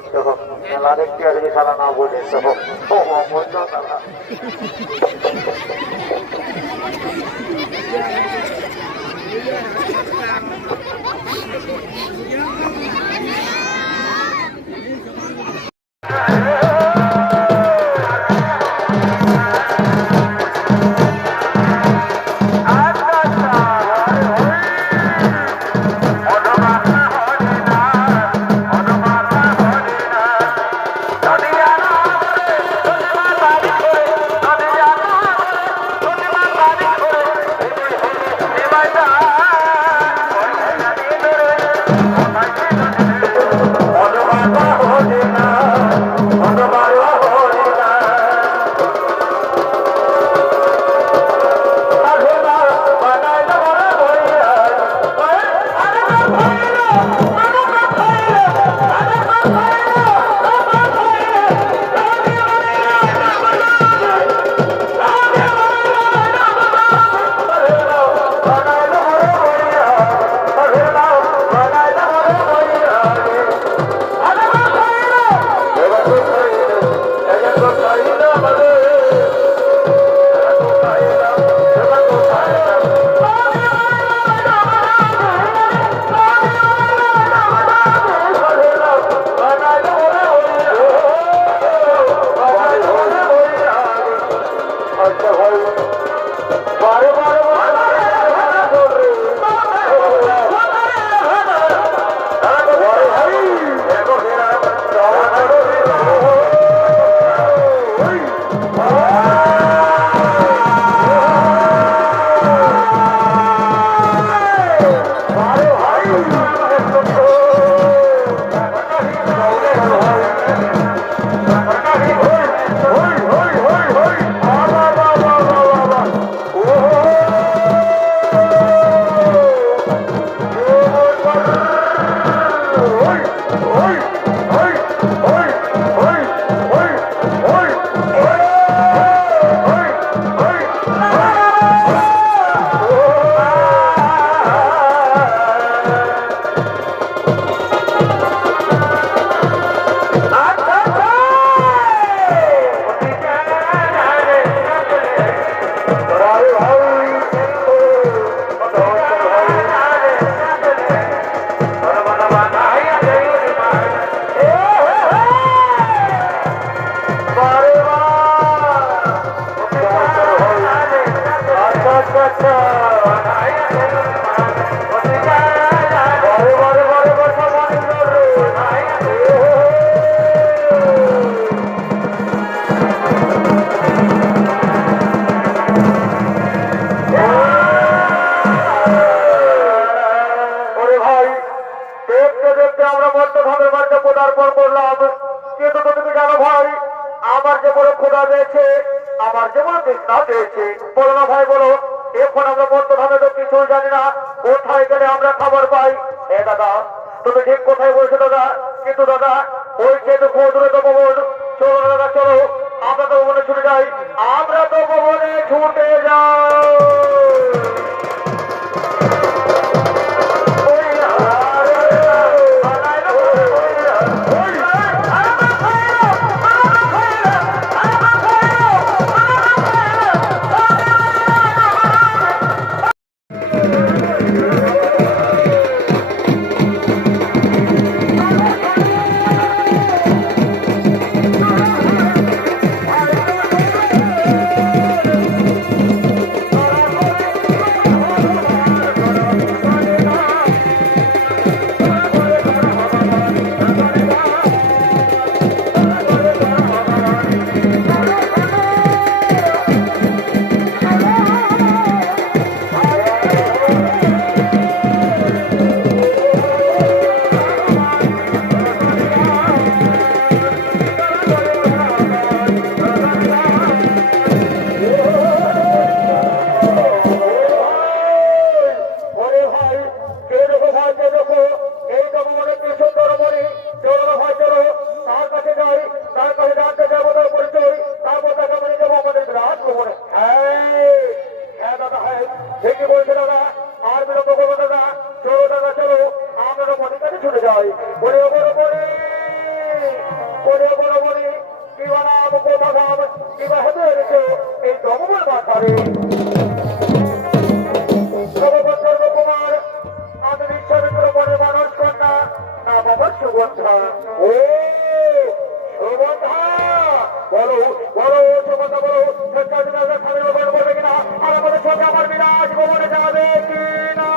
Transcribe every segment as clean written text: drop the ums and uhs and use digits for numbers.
মঞ্চ হোক মেলার একটি আগে সারা না বলে হোক ও মঞ্চ তারা পদার্পণ করলাম কিন্তু তুমি জানো ভাই আমার যে বড় খোদা পেয়েছে আমার যে বড় তৃষ্ণা পেয়েছে বলো না ভাই বলো এখন আমরা বর্তমানে তো কিছু জানি না কোথায় গেলে আমরা খাবার পাই এ দাদা তুমি ঠিক কোথায় বলছো দাদা কিন্তু দাদা ওই যেহেতু দূরে তো ভবন চলো দাদা চলো আমরা তো ভবনে ছুটে যাই আমরা তো ভবনে ছুটে যাই বলে বলো বলি কিবা নাম কোথা নাম কিবা হেঁটে এনেছে এই জঙ্গল মাথারে কুমার আমি বিশ্বামিত্র বলে মানুষ কন্যা না বাবার সুগন্ধা ও সুগন্ধা বলো বলো সুগন্ধা বলো বলবে কিনা আর আমাদের সঙ্গে আমার বিরাজ ভবনে যাবে কিনা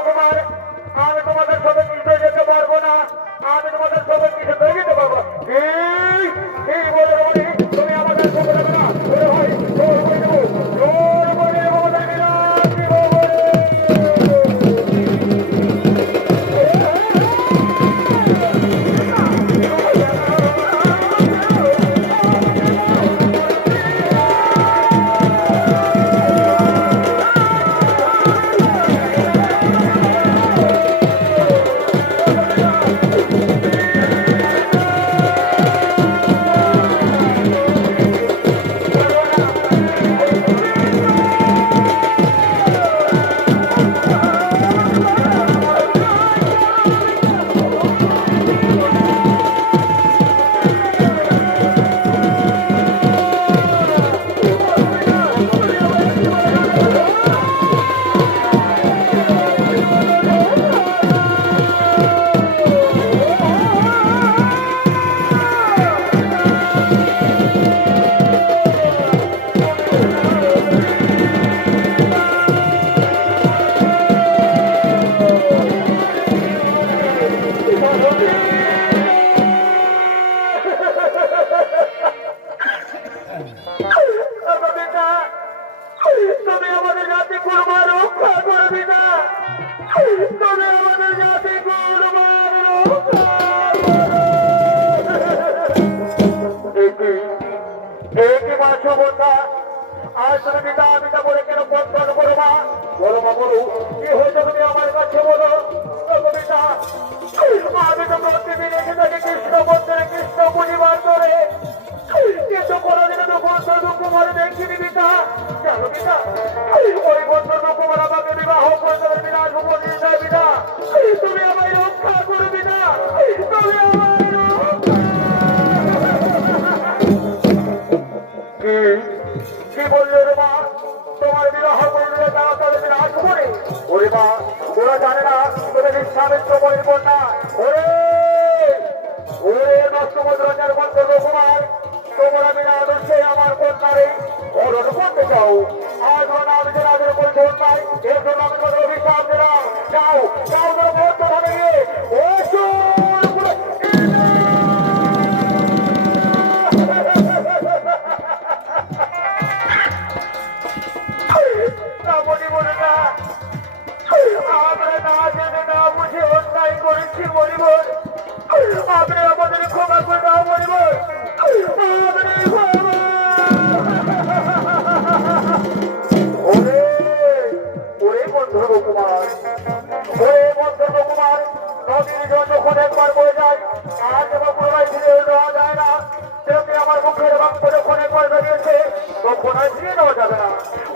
কুমার আমি তোমাদের সঙ্গে কিছু যেতে পারবো না আমি তোমাদের সঙ্গে কিছু তৈরি যেতে পারবো কি বলে বলি তুমি আমাদের সঙ্গে যাবে না ভাই জোর করে দেবো জোর করে দেবো আমাদের বিরাজ ভবনে তুমি আমাদের জাতি কুরবান রক্ষা করবি না তুমি আমাদের জাতি কুরবান রক্ষা একই মা সুগন্ধা আর তুমি পিতা পিতা বলে কেন বন্ধন করবা বলো মা বলো কি হয়েছে তুমি আমার কাছে বলো পিতা আমি তো প্রতিদিন এসে থাকি কৃষ্ণ মন্দিরে কৃষ্ণ পরিবার করে কিন্তু কোনদিন তো বন্ধন কুমার দেখিনি পিতা জানো পিতা ওই বন্ধন কুমার আমাকে বিবাহ করতে বিরাজ উপস্থিত যায় পিতা তুমি আমায় রক্ষা করবি না তুমি আমায় কি বললে রে মা তোমার বিবাহ করলে তারা তাদের বিরাজ করে ওরে মা ওরা জানে না তুমি বিশ্বামিত্র বলির কন্যা ওরে ওরে নষ্ট মন্ত্রাচার মন্ত্র কুমার তোমরা বিনা আদর্শে আমার কন্যারে বরণ করতে চাও আর ধরুন আমি যে রাজের পরিচয় পাই এর জন্য আমি তোমাদের অভিশাপ দিলাম যাও যাও তোমরা বন্ধ ভাবে গিয়ে ও আপনি আমাদের ক্ষমা করে দাও পরিবার ওরে বন্ধু কুমার ওরে বন্ধু কুমার নদীর জল যখন একবার বয়ে যায় আর যখন পুনরায় ফিরে দেওয়া যায় না তেমনি আমার মুখের বাক্য যখন একবার বেরিয়েছে তখন আর ফিরে দেওয়া যাবে না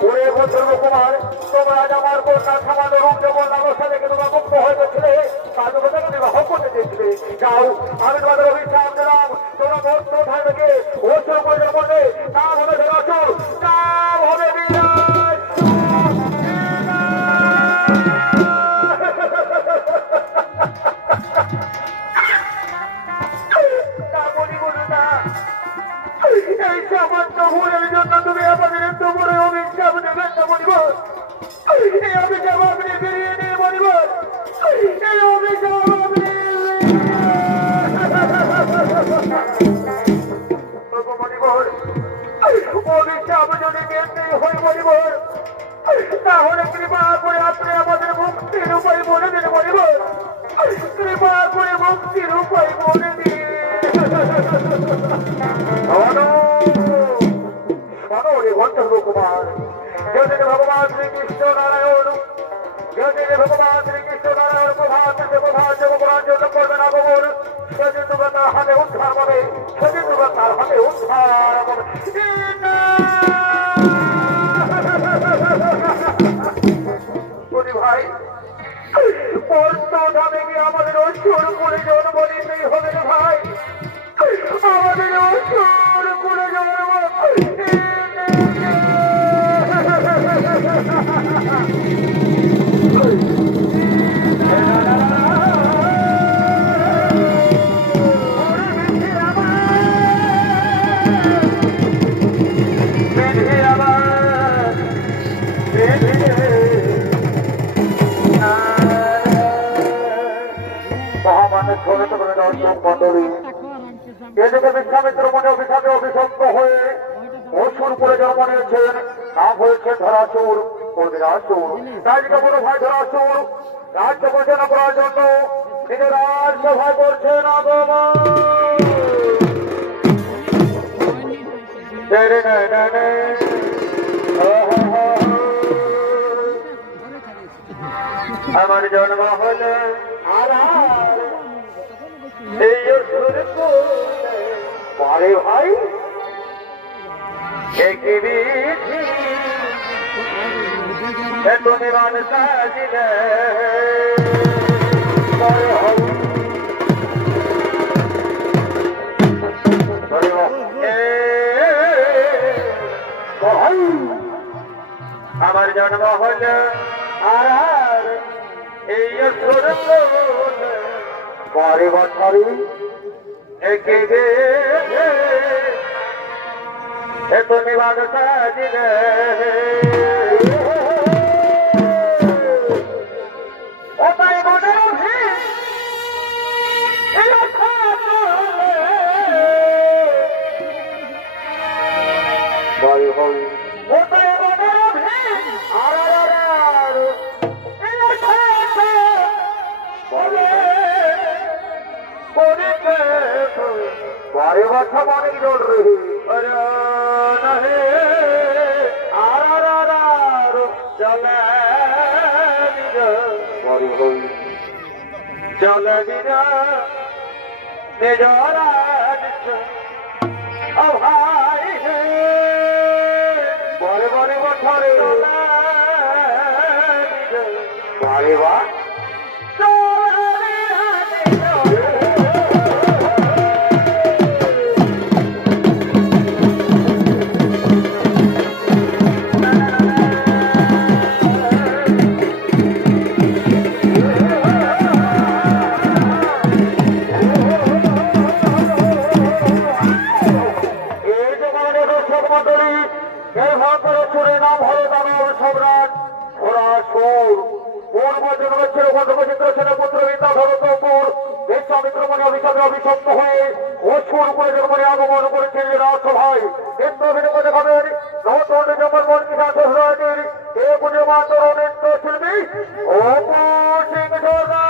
ওরে বন্ধু কুমার তোমরা আজ আমার কন্যা সামান্য রূপ যখন অবস্থা থেকে তোমরা মুক্ত হয়ে গেছিলে তাদের কথা বিবাহ করতে চেয়েছিলে যাও আমি তোমাদের অভিশাপ দিলাম তোমরা বন্ধ থাকবে ওষুধ করে বলবে নাম হবে ধরাচুর নাম হবে বিরাজ এই সামান্য ভুলের জন্য তুমি আমাদের এত বড় অভিশাপ দেবেন না বলিব এই অভিশাপ আপনি ফিরিয়ে নিয়ে বলিব এই অভিশাপ আপনি অভিশাপ যদি কেন্দ্রেই হয় বলিব তাহলে কৃপা করে আপনি আমাদের মুক্তির উপায় বলে দিন বলিব কৃপা করে মুক্তির উপায় বলে দিন কুমার যেদিন ভগবান শ্রীকৃষ্ণ নারায়ণ যেদিন ভগবান শ্রীকৃষ্ণ নারায়ণ প্রভাত জন্য করবেন আগমন সেদিন তোমরা তার হাতে উদ্ধার পাবে সেদিন তোমরা তার হাতে উদ্ধার পাবে ভাই ধামে গিয়ে আমাদের অসুর করে জন্ম নিতেই হবে রে ভাই, আমাদের অসুর করে জন্ম মহামান্য ছোট করে দর্শক মন্ডলী, এদিকে বিশ্বামিত্র মনে অভিশাপে অভিশপ্ত হয়ে অসুর করে জন্ম নিয়েছেন, নাম হয়েছে ধরাসুর অধিরাসুর। তাই বড় ভাই ধরাসুর রাজ্য পরিচালনা করার জন্য তিনি রাজসভায় করছেন আগমন। আমার জন্ম হলো এই অসুর কোলে, পরে ভাই তুমি মানুষ সাজিলে আমার জন্ম হল আর এই অসুর কোলে, পরে বছরই একে তুমি মানুষ সাজিলে बारे बच्चा पानी की डोल रही अरे नहीं चले चले बिना निजोरा भाई बारे बारे बच्चा रे बारे बा অভিশপ্ত হয়ে অসুর করে যখন আগমন করেছেন রাজসভায় দেখাবেন নতুন যেমন মন কিষাণ সোসাইটির এ পুজো মাতর নৃত্য শিল্পী অপু সিং সরকার।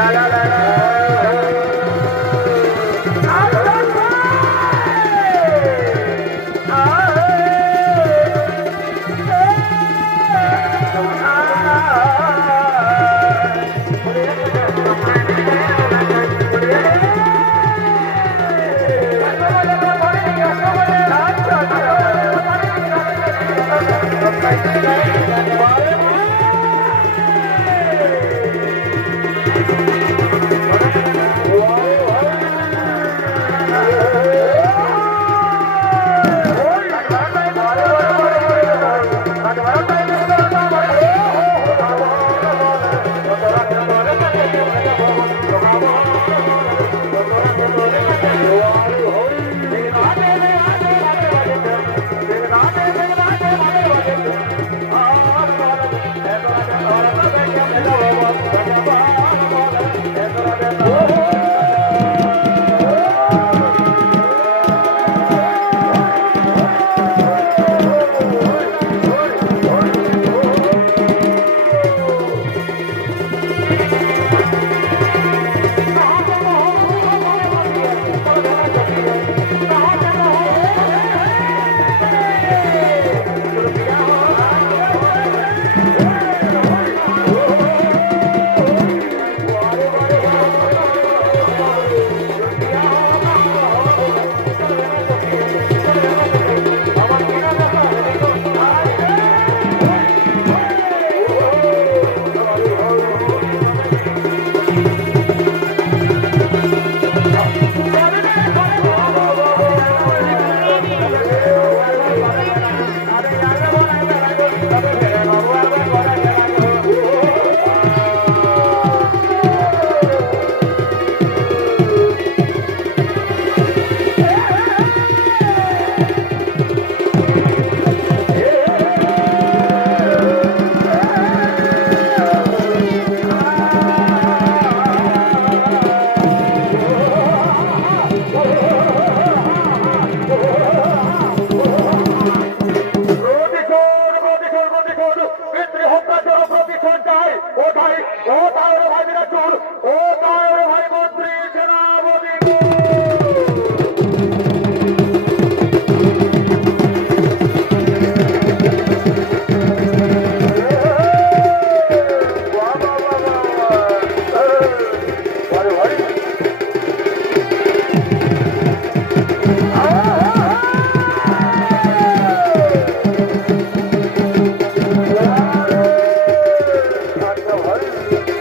Thank you.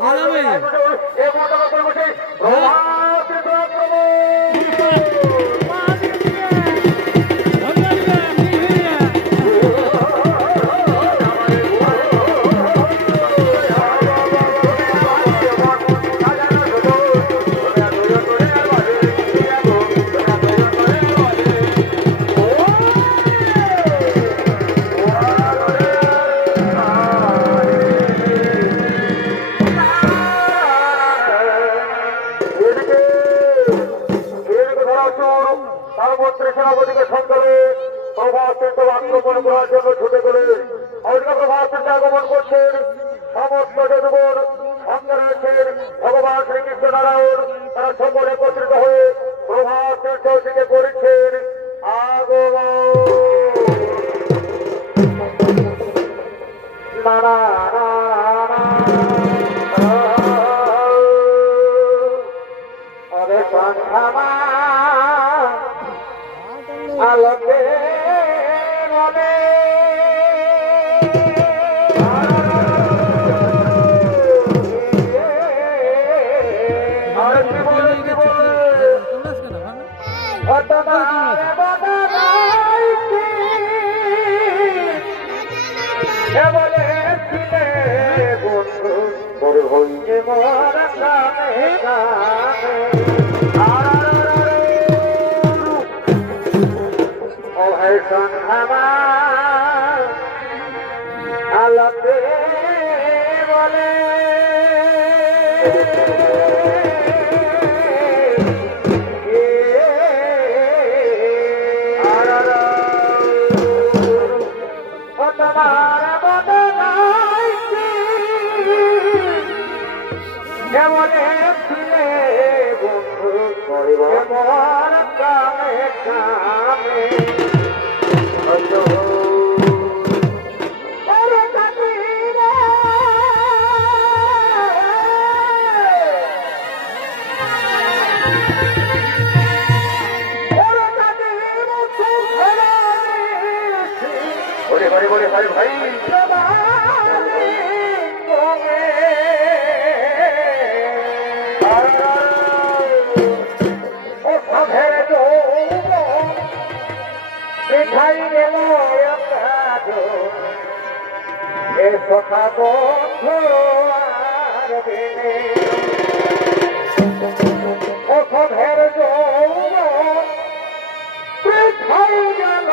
এই মোটা করবো সেনাপতিকে সঙ্গে প্রভাব কিন্তু আক্রমণ করার জন্য ছুটে গেলে অধিক প্রভাব কিন্তু আগমন করছেন সমস্ত যদুবর সঙ্গে রয়েছেন ভগবান শ্রীকৃষ্ণ নারায়ণ তারা সকল একত্রিত হয়ে প্রভাব তীর্থকে করেছেন আগমন আলোকে মনে বলে বন্ধু বড় হইলে মরা কানে কানে আলোকে বলে তোমার মনে নাই কেমনে ছিলে বন্ধু মর কামে কামে ভাই কথা বন্ধু ওষধের যৌবন পৃথাই গেল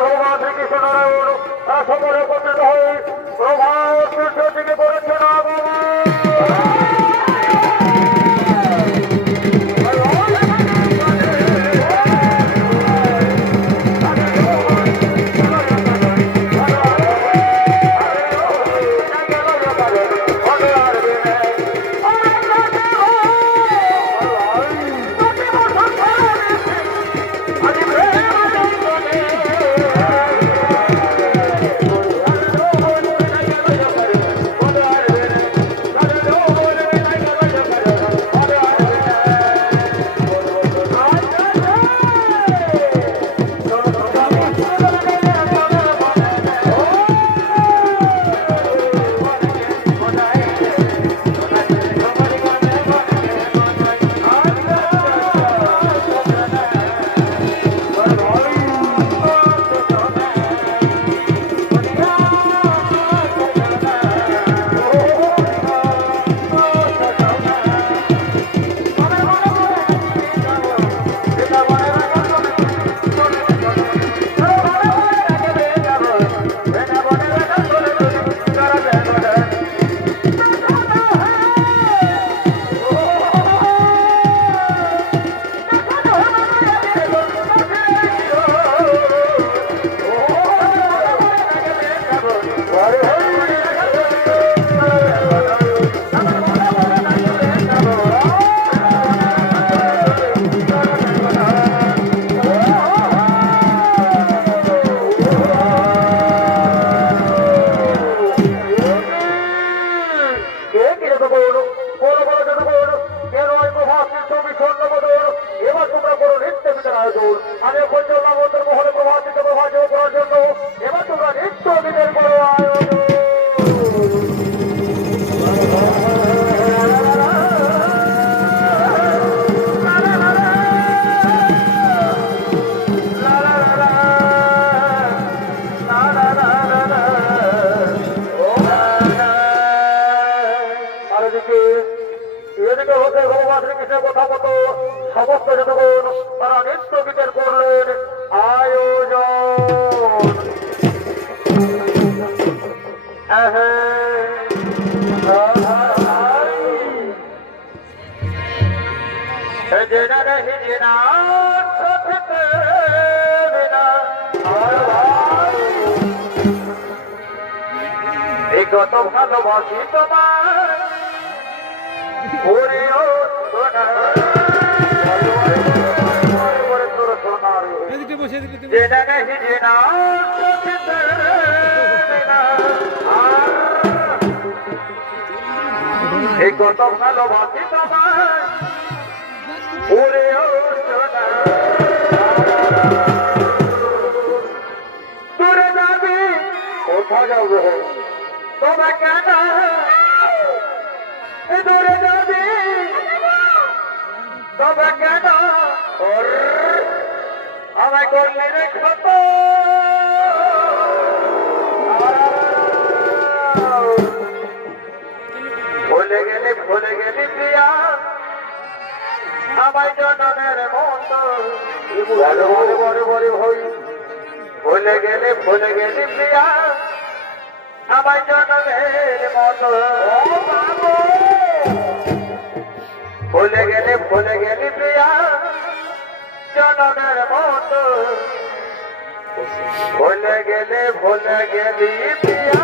ভগবান শ্রীকৃষ্ণ নারায়ণ সকলে একত্রিত হয়ে প্রভাব কে কিনে দেবো বলো বলো যতক্ষণ কেন ওই প্রভাসের ছবি স্বর্ণ বদল এবার তোমরা করো নৃত্য গীতের আয়োজন আমি এখন চললাম ওদের মহলে প্রভাসিত প্রভাস করার জন্য এবার তোমরা নৃত্য গীতের করো আয়োজন এদিকে হতে ভগবান শ্রীকৃষ্ণের কথা মতো সমস্ত যতক্ষণ তারা নৃত্য গীতের করলেন আয়োজন কত ভালোবাসি তোমার যেটা নাকি জেনা এই কত ভালোবাসি তোমার ওরে দূরে যাবি কোথাও যাবো তোমার কেন দূরে যাবি তবে কেন আমায় করলি রে ক্ষত ভুলে গেলি প্রিয়া আমায় জনমের মতো বড় বড় বড় হই ভুলে গেলি প্রিয়া আমায় জনমের মতো ভুলে গেলি প্রিয়া জনমের মতো ভুলে গেলি প্রিয়া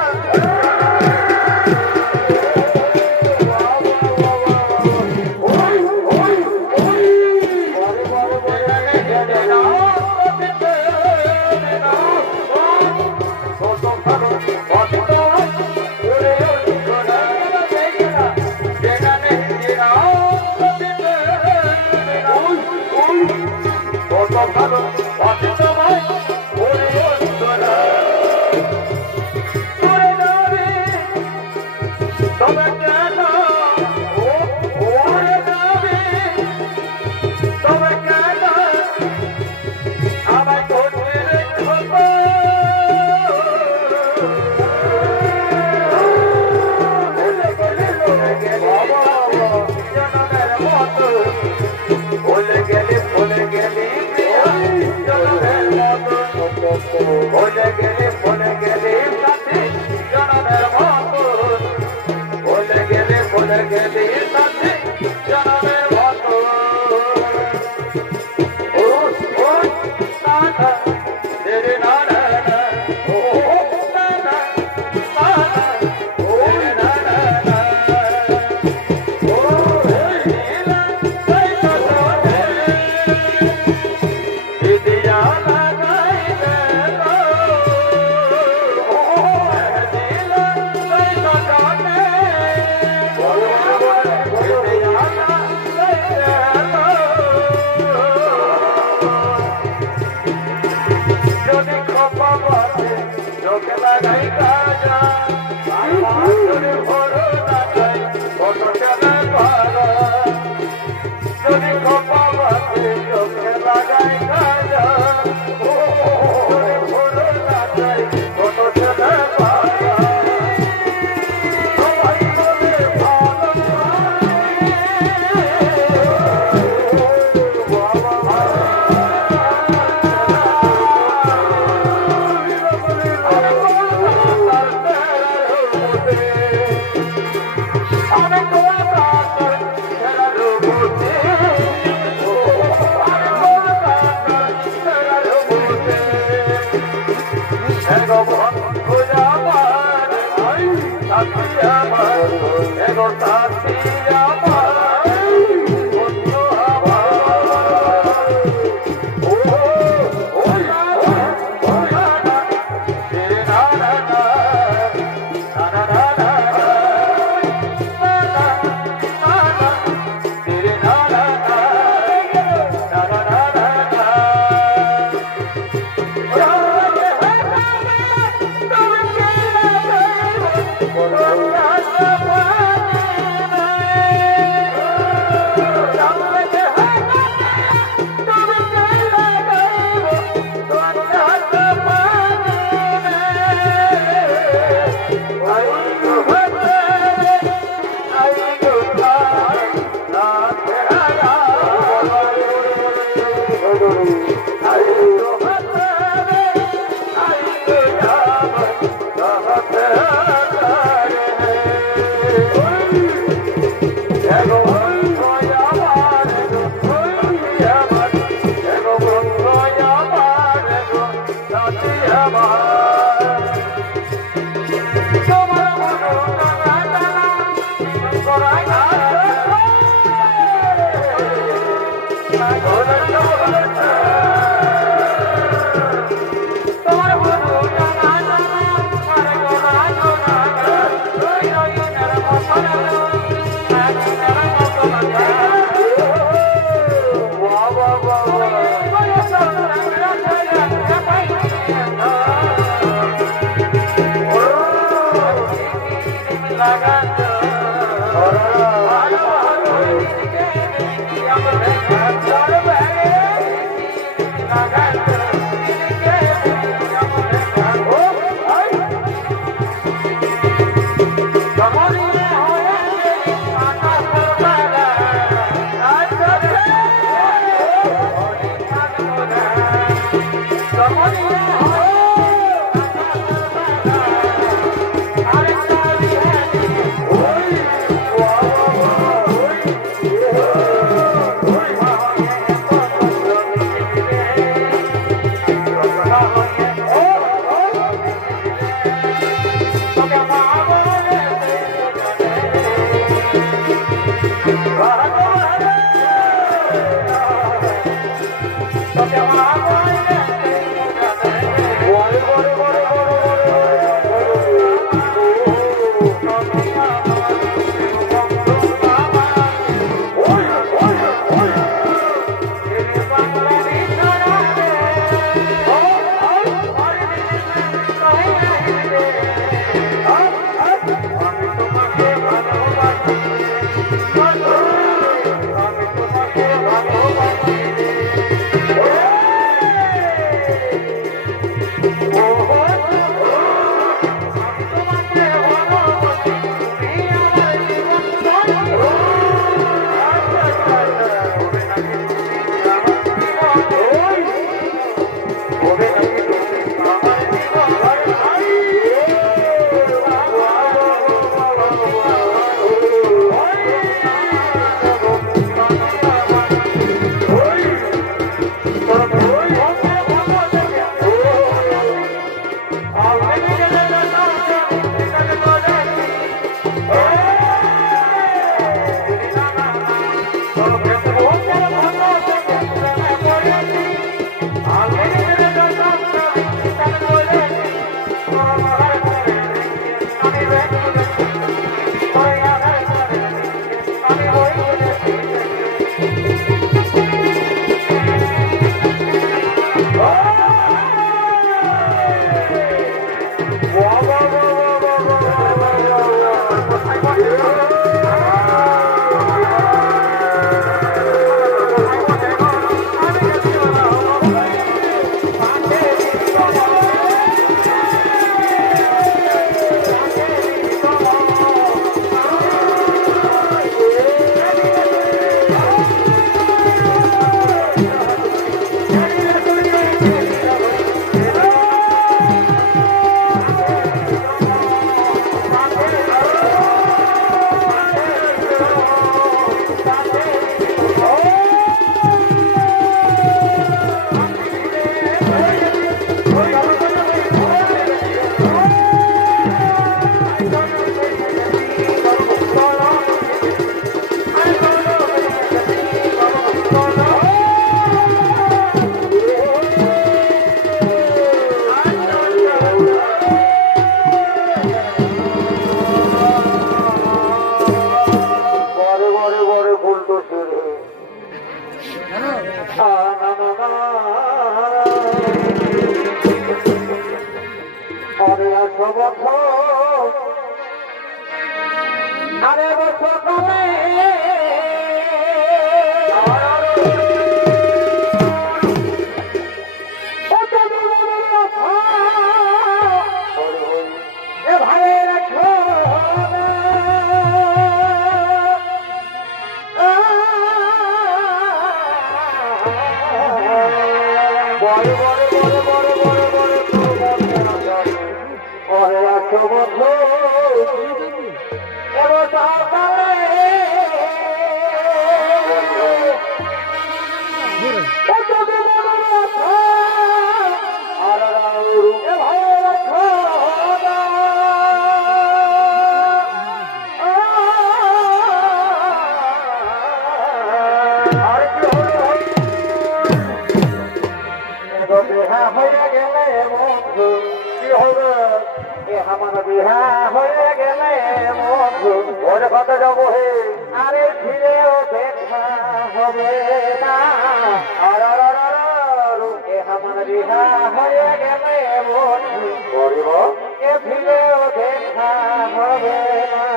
দেখা হবে না।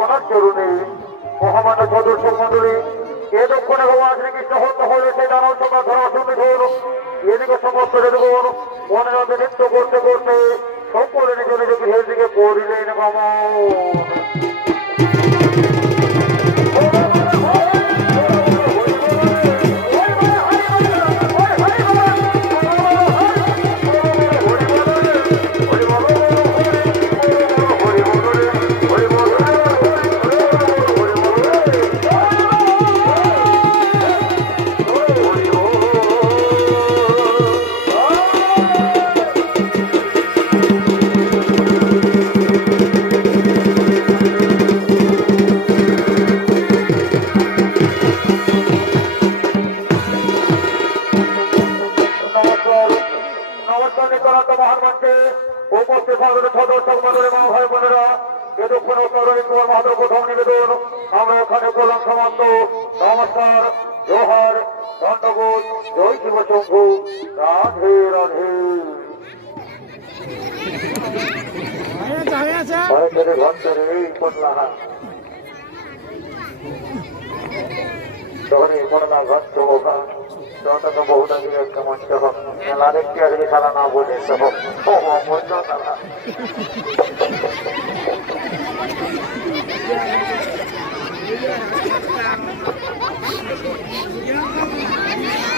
আপনার চরণে মহামান্য সদস্য মন্ডলী এ দক্ষিণে ভগবান শ্রীকৃষ্ণ হত্যা হলে সেই দানব সভা ধরা শুনে ধরুন এদিকে সমস্ত দেখুন মনে মধ্যে নৃত্য করতে করতে সকলে নিজ নিজ গৃহের দিকে করিলেন গমন। আমরা ওখানে বললাম সমাপ্ত। নমস্কার, জোহার, দণ্ডবোধ, জয় শিব শম্ভু, রাধে রাধে। ভক্তরে এই করলাহা তখন এই করলা ভক্ত হোক যত বহুত আগে একটা মঞ্চ হোক মেলা দেখতে আগে খেলা না বলে হোক মঞ্চ খেলা Yeah.